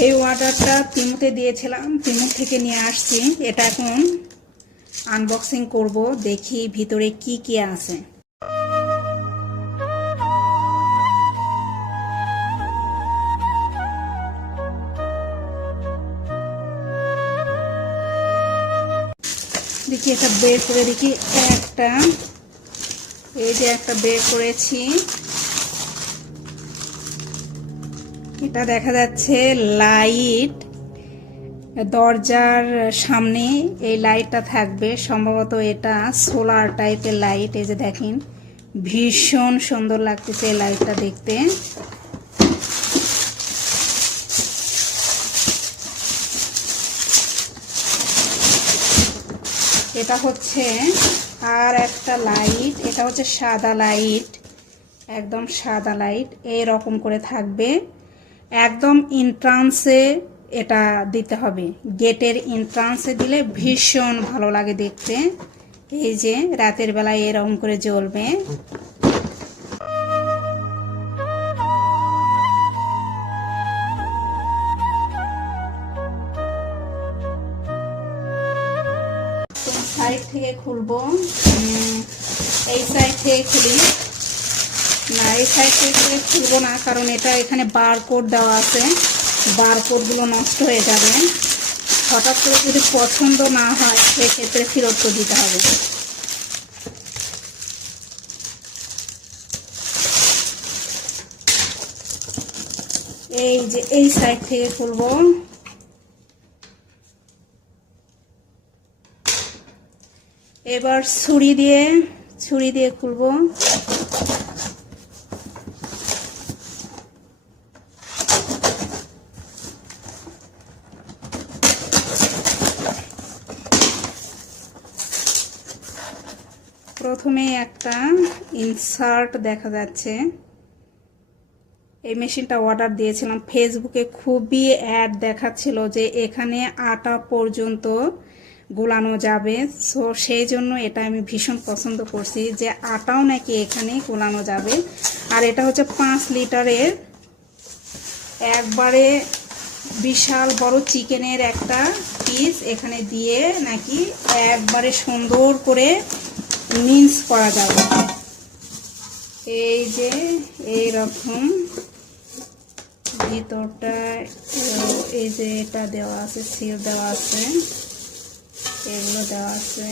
এই অর্ডারটা তিমুতে দিয়েছিলাম, তিমু থেকে নিয়ে আসছি। এটা এখন আনবক্সিং করব, দেখি ভিতরে কি কি আছে। দেখি এটা বের করে দেখি। একটা এই যে একটা বের করেছি, এটা দেখা যাচ্ছে লাইট। দরজার সামনে এই লাইটটা থাকবে, সম্ভবত এটা সোলার টাইপের লাইট। এই যে দেখেন, ভীষণ সুন্দর লাগতেছে এই লাইটটা দেখতে। এটা হচ্ছে আর একটা লাইট, এটা হচ্ছে সাদা লাইট, একদম সাদা লাইট এইরকম করে থাকবে। একদম এন্ট্রান্সে এটা দিতে হবে, গেটের এন্ট্রান্সে দিলে ভীষণ ভালো লাগে দেখতে। এই যে রাতের বেলায় এরকম করে জ্বলবে। সাইড থেকে খুলবো, এই সাইড থেকে খুলি না, এই সাইড থেকে খুলবো না, কারণ এটা এখানে বারকোড দেওয়া আছে, বারকোডগুলো নষ্ট হয়ে যাবে। হঠাৎ করে যদি পছন্দ না হয় সেক্ষেত্রে ফেরত তো দিতে হবে। এই যে এই সাইড থেকে খুলবো। এবার ছুরি দিয়ে খুলবো। প্রথমে একটা ইনসার্ট দেখা যাচ্ছে। এই মেশিনটা অর্ডার দিয়েছিলাম ফেসবুকে, খুবই অ্যাড দেখাচ্ছিল যে এখানে আটা পর্যন্ত গোলানো যাবে। সো সেই জন্য এটা আমি ভীষণ পছন্দ করছি যে আটাও নাকি এখানে গোলানো যাবে। আর এটা হচ্ছে 5 লিটারের, একবারে বিশাল বড় চিকেনের একটা পিস এখানে দিয়ে নাকি একবারে সুন্দর করে মিক্স করা যাবে। এই যে এইরকম ভিতরটা, এই যে এটা দেওয়া আছে, সিল দেওয়া আছে, এগুলো দেওয়া আছে।